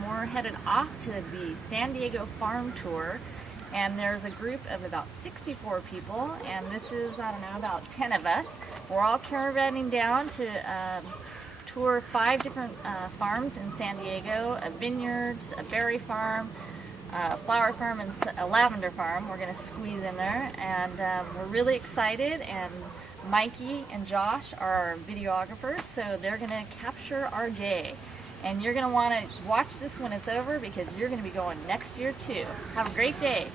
and we're headed off to the San Diego farm tour. And there's a group of about 64 people, and this is, I don't know, about 10 of us. We're all caravanning down to tour 5 different farms in San Diego, a vineyards, a berry farm, a flower farm, and a lavender farm. We're going to squeeze in there, and we're really excited, and Mikey and Josh are our videographers, so they're going to capture our day. And you're going to want to watch this when it's over because you're going to be going next year too. Have a great day.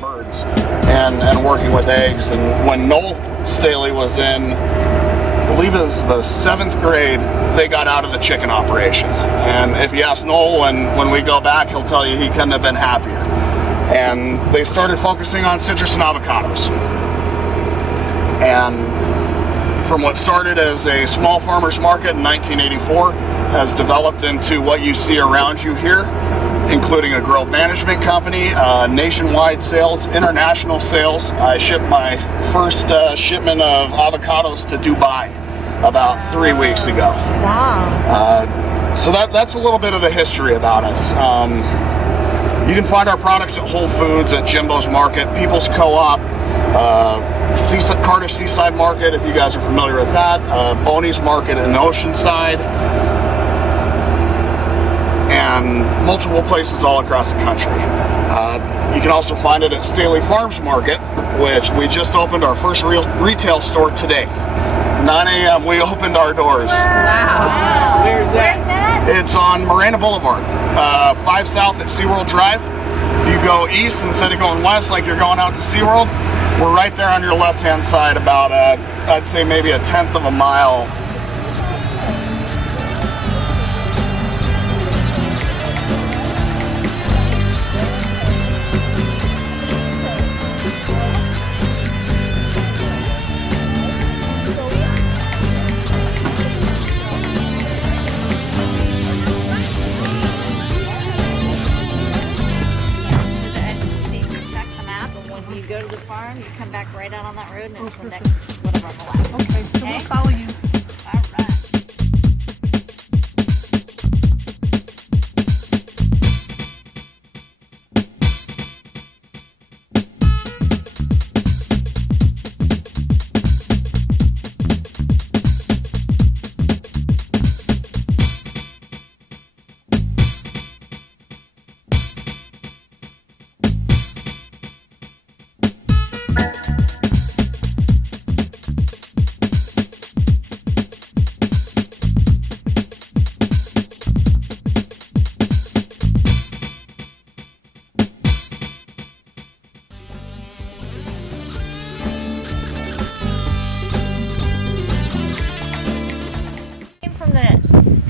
Birds and working with eggs. And when Noel Stehly was in, I believe it was the 7th grade, they got out of the chicken operation. And if you ask Noel when we go back, he'll tell you he couldn't have been happier. And they started focusing on citrus and avocados. And from what started as a small farmers market in 1984 has developed into what you see around you here, including a growth management company, nationwide sales, international sales. I shipped my first shipment of avocados to Dubai about 3 weeks ago. Wow. So that's a little bit of the history about us. You can find our products at Whole Foods, at Jimbo's Market, People's Co-op, Carter Seaside Market, if you guys are familiar with that, Boney's Market in Oceanside, and multiple places all across the country. You can also find it at Stehly Farms Market, which we just opened our first retail store today. 9 a.m. we opened our doors. Wow. Where's that? It's on Marina Boulevard, 5 South at SeaWorld Drive. If you go east instead of going west like you're going out to SeaWorld, we're right there on your left-hand side, about I'd say maybe 1/10 of a mile. Go to the farm, you come back right out on that road, and it's the next whatever on the left. Okay, so we'll follow you. All right.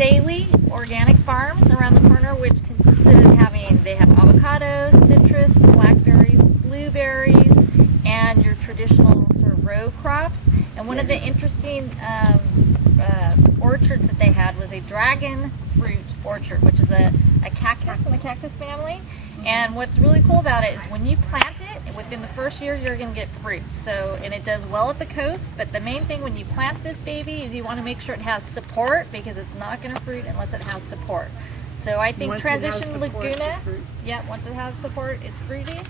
Stehly Organic Farms around the corner, which consisted of they have avocados, citrus, blackberries, blueberries, and your traditional sort of row crops. And one of the interesting orchards that they had was a dragon fruit orchard, which is a cactus in the cactus family. And what's really cool about it is when you plant it, within the first year you're going to get fruit. So, and it does well at the coast, but the main thing when you plant this baby is you want to make sure it has support, because it's not going to fruit unless it has support. So I think Trasition Laguna, yeah, once it has support, it's fruity.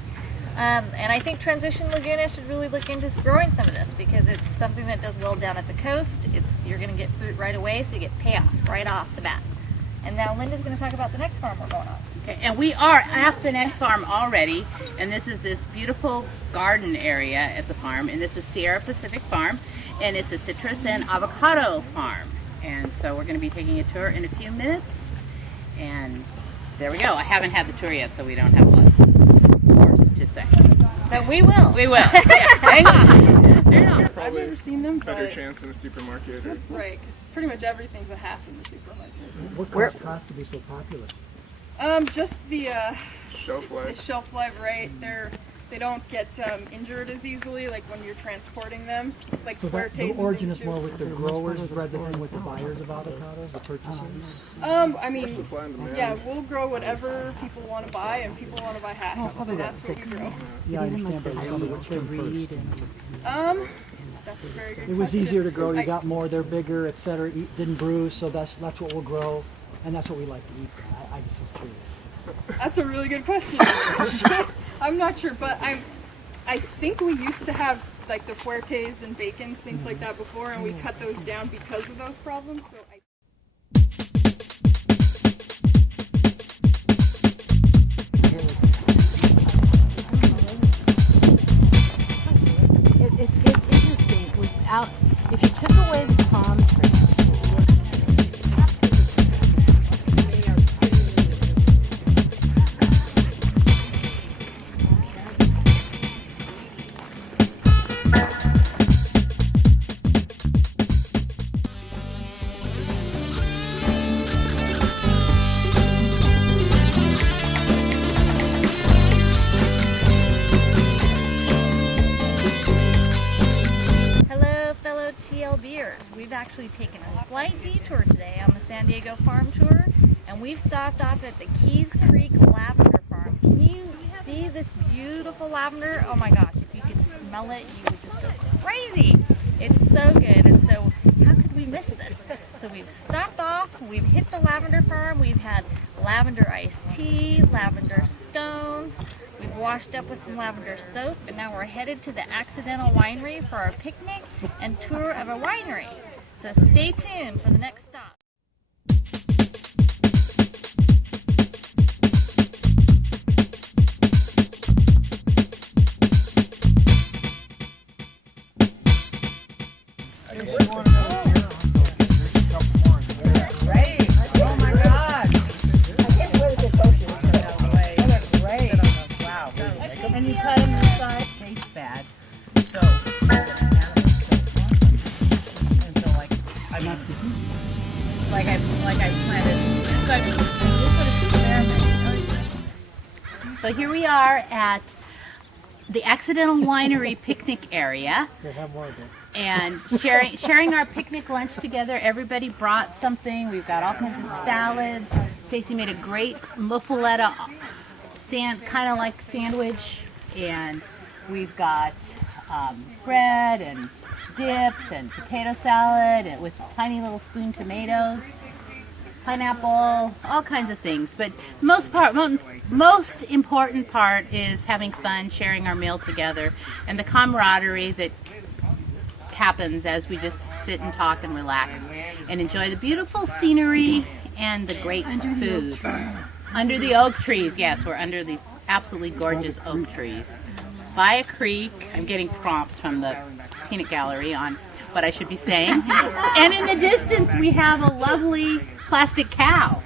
And I think Trasition Laguna should really look into growing some of this, because it's something that does well down at the coast. You're going to get fruit right away, so you get payoff right off the bat. And now Linda's going to talk about the next farm we're going on. Okay, and we are at the next farm already, and this is this beautiful garden area at the farm, and this is Sierra Pacific Farm, and it's a citrus and avocado farm. And so we're going to be taking a tour in a few minutes, and there we go. I haven't had the tour yet, so we don't have a lot more to say. But we will. We will. Yeah, hang on. I've never seen them, Better but chance in a supermarket. Or... right, because pretty much everything's a hass in the supermarket. What caused to be so popular? Just the Shelf life. shelf life, right? They don't get injured as easily, like when you're transporting them, like So that, Fuertes the and origin things is more too. with the growers rather than with the buyers of avocados, the purchasers? I mean, Supply and demand. yeah, we'll grow whatever people want to buy, and people want to buy hats, so that's what we grow. Yeah, I understand, but what came first? That's a very good It was question. easier to grow, you got more, they're bigger, et cetera, didn't bruise, so that's what we'll grow, and that's what we like to eat. I just was curious. That's a really good question. I'm not sure, but I think we used to have like the Fuertes and bacons, things like that before, and we cut those down because of those problems. So It's interesting. If you took away the palm trees, we've actually taken a slight detour today on the San Diego farm tour, and we've stopped off at the Keys Creek Lavender Farm. Can you see this beautiful lavender? Oh my gosh, if you could smell it, you would just go crazy. It's so good, and so how could we miss this? So we've stopped off, we've hit the lavender farm, we've had lavender iced tea, lavender stones, we've washed up with some lavender soap, and now we're headed to the Accidental Winery for our picnic and tour of a winery. So stay tuned for the next stop. and you cut them inside. Tastes bad. So, and so like I planted. So here we are at the Accidental Winery picnic area. We'll have more of this. And sharing our picnic lunch together. Everybody brought something. We've got all kinds of salads. Stacy made a great muffaletta kind of like sandwich, and we've got bread and dips and potato salad and with tiny little spoon tomatoes, pineapple, all kinds of things. But most important part is having fun, sharing our meal together, and the camaraderie that happens as we just sit and talk and relax and enjoy the beautiful scenery and the great food. Under the oak trees, yes, we're under these absolutely gorgeous oak trees. By a creek, I'm getting prompts from the peanut gallery on what I should be saying. And in the distance, we have a lovely plastic cow.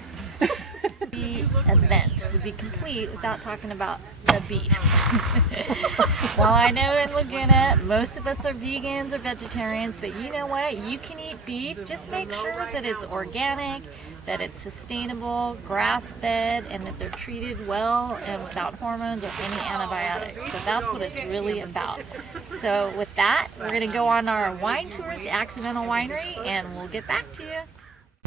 The event would be complete without talking about the beef. Well, I know in Laguna, most of us are vegans or vegetarians, but you know what? You can eat beef. Just make sure that it's organic, that it's sustainable, grass-fed, and that they're treated well and without hormones or any antibiotics. So that's what it's really about. So with that, we're going to go on our wine tour at the Accidental Winery, and we'll get back to you.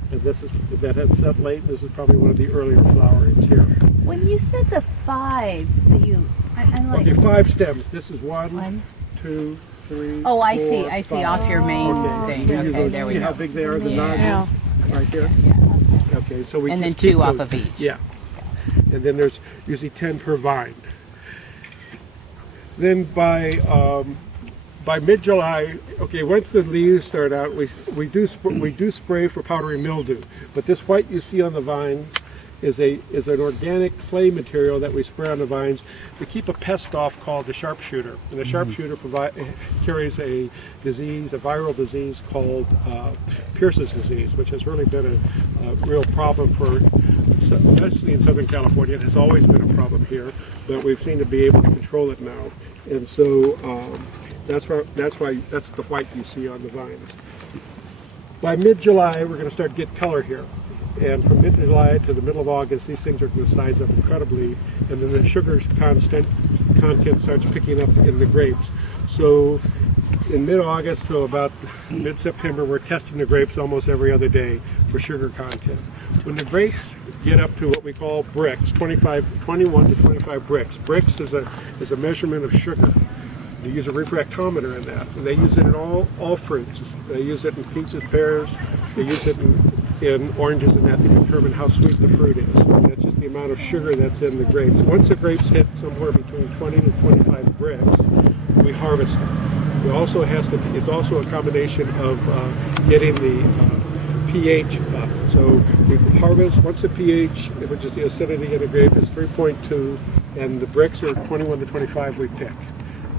And that had set late. This is probably one of the earlier flowerings here. When you said the 5 that I'm like... Okay, 5 stems. This is 1, 2, 3. Oh, I 4, see. I 5. see. Off your main thing. Then you Okay, go- there we see go. how big they are, the nodules? Right here? Okay, so we And then just keep 2 off those. of each. Yeah. And then there's usually 10 per vine. Then by mid-July, okay, once the leaves start out, we do spray for powdery mildew. But this white you see on the vines is an organic clay material that we spray on the vines to keep a pest off called the sharpshooter. And the sharpshooter carries a disease, a viral disease called Pierce's disease, which has really been a real problem for, especially in Southern California. It has always been a problem here, but we've seemed to be able to control it now. And so that's the white you see on the vines. By mid-July, we're going to start to get color here. And from mid-July to the middle of August, these things are going to size up incredibly, and then the sugar's content starts picking up in the grapes. So in mid-August to about mid-September, we're testing the grapes almost every other day for sugar content. When the grapes get up to what we call bricks, 21 to 25 bricks. Bricks is a measurement of sugar. They use a refractometer in that, and they use it in all fruits. They use it in peaches, pears. They use it in oranges and that to determine how sweet the fruit is. And that's just the amount of sugar that's in the grapes. Once the grapes hit somewhere between 20 and 25 bricks, we harvest them. It's also a combination of getting the pH up. So we harvest once the pH, which is the acidity in the grape, is 3.2, and the bricks are 21 to 25 we pick.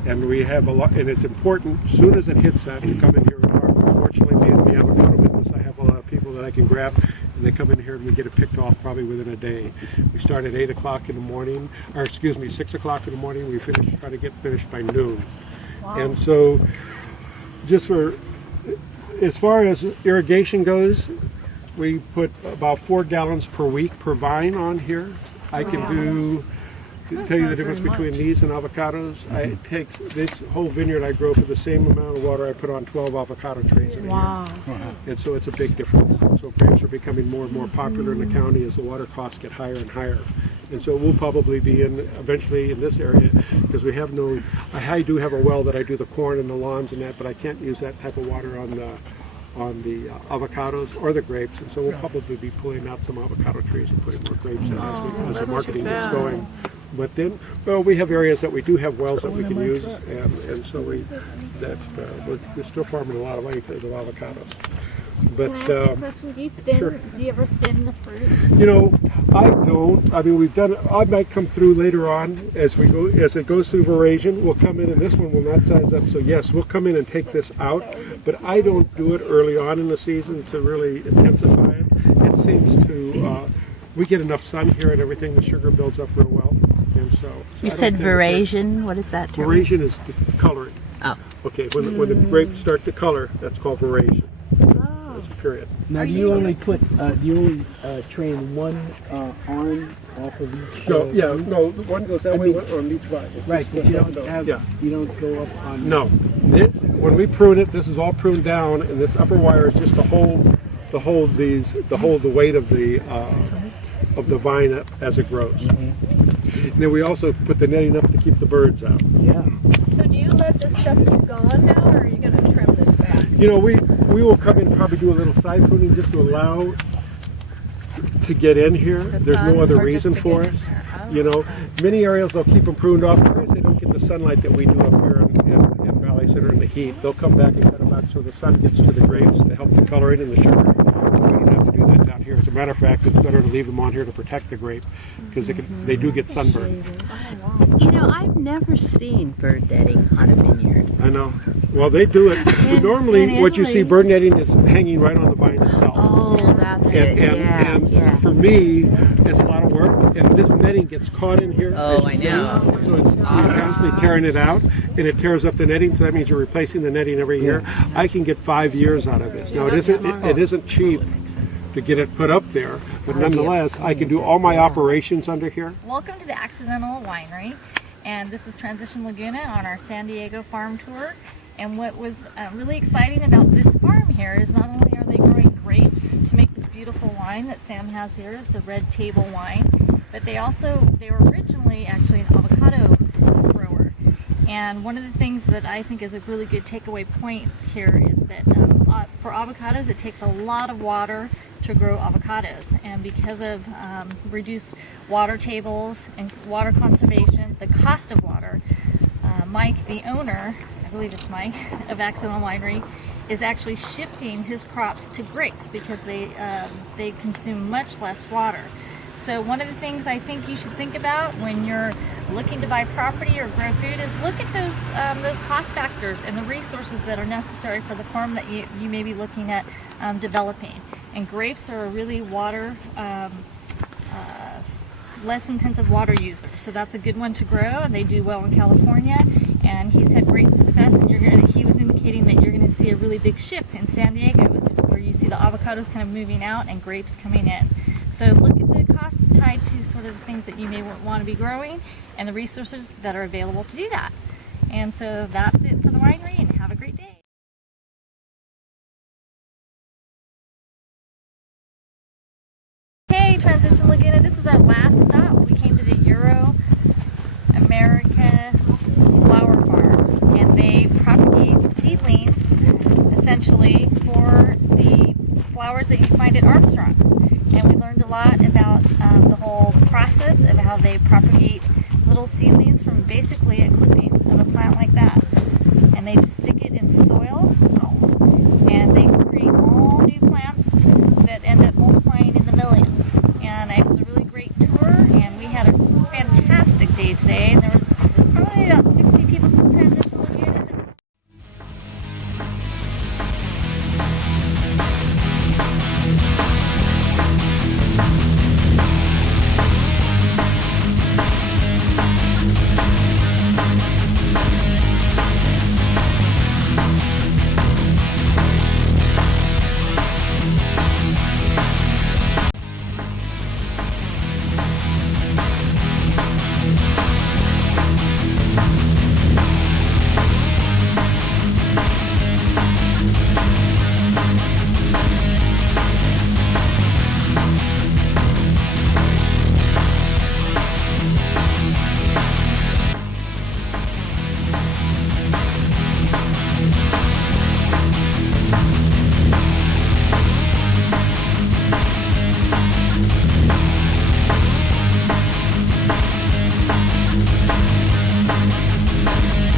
And we have a lot, and it's important as soon as it hits that to come in here and harvest. Fortunately, being in the avocado business, I have a lot of people that I can grab, and they come in here and we get it picked off probably within a day. We start at 8 o'clock in the morning, or excuse me, 6 o'clock in the morning. We try to get finished by noon. Wow. And so, as far as irrigation goes, we put about 4 gallons per week per vine on here. I can do. To tell you the difference between these and avocados, it takes this whole vineyard I grow for the same amount of water I put on 12 avocado trees in a year. And so it's a big difference. So grapes are becoming more and more popular in the county as the water costs get higher and higher. And so we'll probably be eventually in this area, because we have I do have a well that I do the corn and the lawns and that, but I can't use that type of water on the avocados or the grapes, and so we'll probably be pulling out some avocado trees and putting more grapes in as the marketing gets going. But then, we have areas that we do have wells that we can use, and so we're still farming a lot of acres of avocados. But do you ever thin the fruit? I don't. I mean, I might come through later on as it goes through veraison. We'll come in, and this one will not size up. So yes, we'll come in and take this out, but I don't do it early on in the season to really intensify it. It seems to we get enough sun here and everything. The sugar builds up real well, and so you said veraison. What is that term? Veraison is the coloring. Oh. Okay. When the grapes start to color, that's called veraison. Period. Now, do you only train one arm off of each? No, one goes that way on each vine. Right, but you don't go up on. No, when we prune it, this is all pruned down, and this upper wire is just to hold the weight of the vine up as it grows. And then we also put the netting up to keep the birds out. Yeah. So do you let this stuff keep going now, or are you going to trim this back? We will come in and probably do a little side pruning just to allow to get in here. There's no other reason for it. Many areas they'll keep them pruned off. Areas they don't get the sunlight that we do up here in Valley Center in the heat. They'll come back and cut them back so the sun gets to the grapes to help the coloring and the sugar. We don't have to do that down here. As a matter of fact, it's better to leave them on here to protect the grape because they do get sunburned. I've never seen bird netting on a vineyard. I know. Well, they do it. Normally, what you see bird netting is hanging right on the vine itself. Oh, that's it. And for me, it's a lot of work. And this netting gets caught in here. Oh, I know. So it's constantly tearing it out, and it tears up the netting. So that means you're replacing the netting every year. I can get 5 years out of this. Now, it isn't cheap to get it put up there, but nonetheless, I can do all my operations under here. Welcome to the Accidental Winery, and this is Trasition Laguna on our San Diego farm tour. And what was really exciting about this farm here is not only are they growing grapes to make this beautiful wine that Sam has here, it's a red table wine, but they were originally actually an avocado grower. And one of the things that I think is a really good takeaway point here is that for avocados, it takes a lot of water to grow avocados. And because of reduced water tables and water conservation, the cost of water, Mike, the owner, I believe it's Mike, of Accidental Winery, is actually shifting his crops to grapes because they consume much less water. So one of the things I think you should think about when you're looking to buy property or grow food is look at those cost factors and the resources that are necessary for the farm that you may be looking at developing. And grapes are a really less intensive water user, so that's a good one to grow, and they do well in California, and he's had great success, and he was indicating that you're going to see a really big shift in San Diego where you see the avocados kind of moving out and grapes coming in. So look at the costs tied to sort of the things that you may want to be growing and the resources that are available to do that. And so that's it for the winery, and have a great day. Hey, Trasition Laguna, this is our last stop. We came to the America Flower Farms, and they propagate seedlings essentially for the flowers that you find at Armstrong's. And we learned a lot about the whole process of how they propagate little seedlings from basically a clipping of a plant like that. And they just stick it in soil